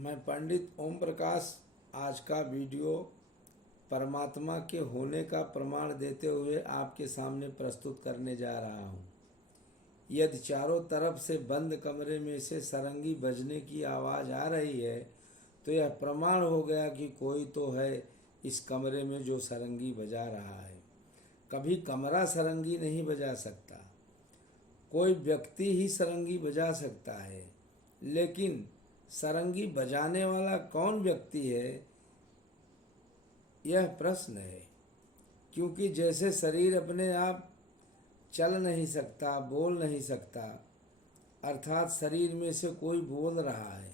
मैं पंडित ओम प्रकाश आज का वीडियो परमात्मा के होने का प्रमाण देते हुए आपके सामने प्रस्तुत करने जा रहा हूँ। यदि चारों तरफ से बंद कमरे में से सारंगी बजने की आवाज़ आ रही है तो यह प्रमाण हो गया कि कोई तो है इस कमरे में जो सारंगी बजा रहा है। कभी कमरा सारंगी नहीं बजा सकता, कोई व्यक्ति ही सारंगी बजा सकता है, लेकिन सारंगी बजाने वाला कौन व्यक्ति है यह प्रश्न है। क्योंकि जैसे शरीर अपने आप चल नहीं सकता, बोल नहीं सकता, अर्थात शरीर में से कोई बोल रहा है,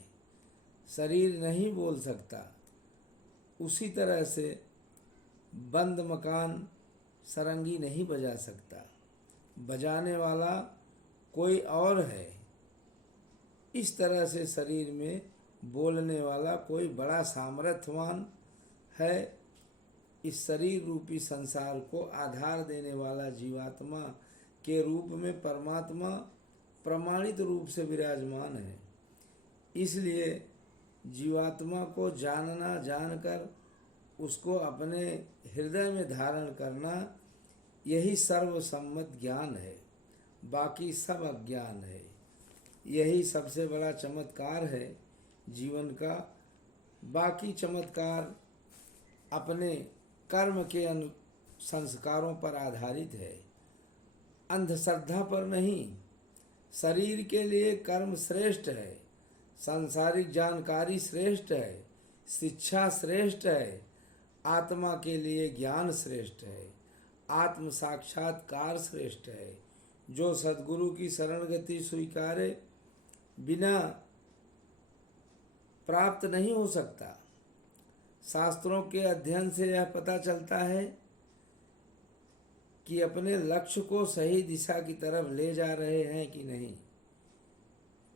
शरीर नहीं बोल सकता, उसी तरह से बंद मकान सारंगी नहीं बजा सकता, बजाने वाला कोई और है। इस तरह से शरीर में बोलने वाला कोई बड़ा सामर्थ्यवान है। इस शरीर रूपी संसार को आधार देने वाला जीवात्मा के रूप में परमात्मा प्रमाणित रूप से विराजमान है। इसलिए जीवात्मा को जानना, जानकर उसको अपने हृदय में धारण करना, यही सर्वसम्मत ज्ञान है, बाकी सब अज्ञान है। यही सबसे बड़ा चमत्कार है जीवन का। बाकी चमत्कार अपने कर्म के संस्कारों पर आधारित है, अंधश्रद्धा पर नहीं। शरीर के लिए कर्म श्रेष्ठ है, सांसारिक जानकारी श्रेष्ठ है, शिक्षा श्रेष्ठ है, आत्मा के लिए ज्ञान श्रेष्ठ है, आत्म साक्षात्कार श्रेष्ठ है। जो सद्गुरु की शरण गति स्वीकारे बिना प्राप्त नहीं हो सकता। शास्त्रों के अध्ययन से यह पता चलता है कि अपने लक्ष्य को सही दिशा की तरफ ले जा रहे हैं कि नहीं।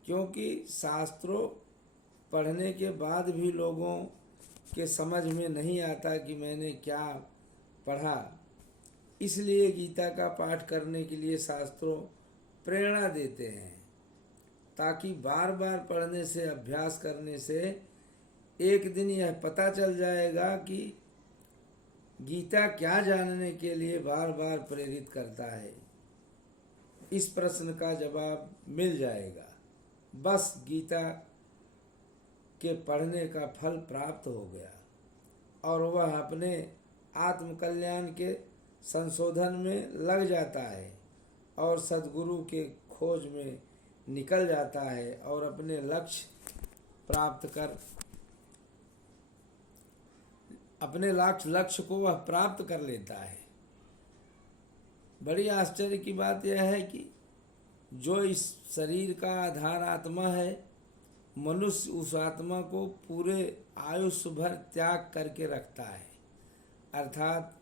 क्योंकि शास्त्रों पढ़ने के बाद भी लोगों के समझ में नहीं आता कि मैंने क्या पढ़ा। इसलिए गीता का पाठ करने के लिए शास्त्रों प्रेरणा देते हैं, ताकि बार बार पढ़ने से, अभ्यास करने से एक दिन यह पता चल जाएगा कि गीता क्या जानने के लिए बार बार प्रेरित करता है। इस प्रश्न का जवाब मिल जाएगा। बस गीता के पढ़ने का फल प्राप्त हो गया और वह अपने आत्मकल्याण के संशोधन में लग जाता है और सद्गुरु के खोज में निकल जाता है और अपने लक्ष्य प्राप्त कर अपने लक्ष्य को वह प्राप्त कर लेता है। बड़ी आश्चर्य की बात यह है कि जो इस शरीर का आधार आत्मा है, मनुष्य उस आत्मा को पूरे आयुष्य भर त्याग करके रखता है। अर्थात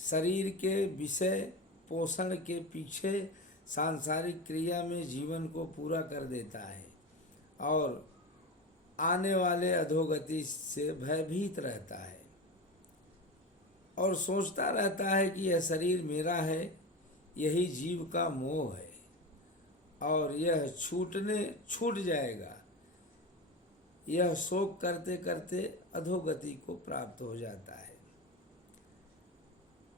शरीर के विषय पोषण के पीछे सांसारिक क्रिया में जीवन को पूरा कर देता है और आने वाले अधोगति से भयभीत रहता है और सोचता रहता है कि यह शरीर मेरा है। यही जीव का मोह है और यह छूट जाएगा। यह शोक करते करते अधोगति को प्राप्त हो जाता है।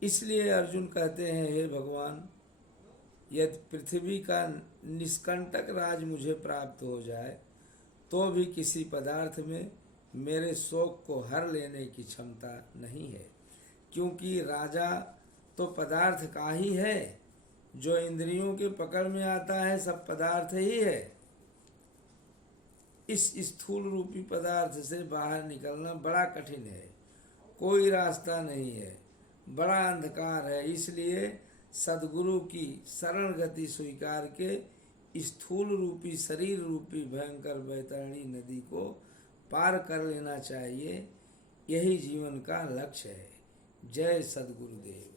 इसलिए अर्जुन कहते हैं, हे भगवान, यदि पृथ्वी का निष्कंटक राज मुझे प्राप्त हो जाए तो भी किसी पदार्थ में मेरे शोक को हर लेने की क्षमता नहीं है। क्योंकि राजा तो पदार्थ का ही है, जो इंद्रियों के पकड़ में आता है सब पदार्थ ही है। इस स्थूल रूपी पदार्थ से बाहर निकलना बड़ा कठिन है, कोई रास्ता नहीं है, बड़ा अंधकार है। इसलिए सद्गुरु की शरण गति स्वीकार के स्थूल रूपी शरीर रूपी भयंकर बैतरणी नदी को पार कर लेना चाहिए। यही जीवन का लक्ष्य है। जय सद्गुरुदेव।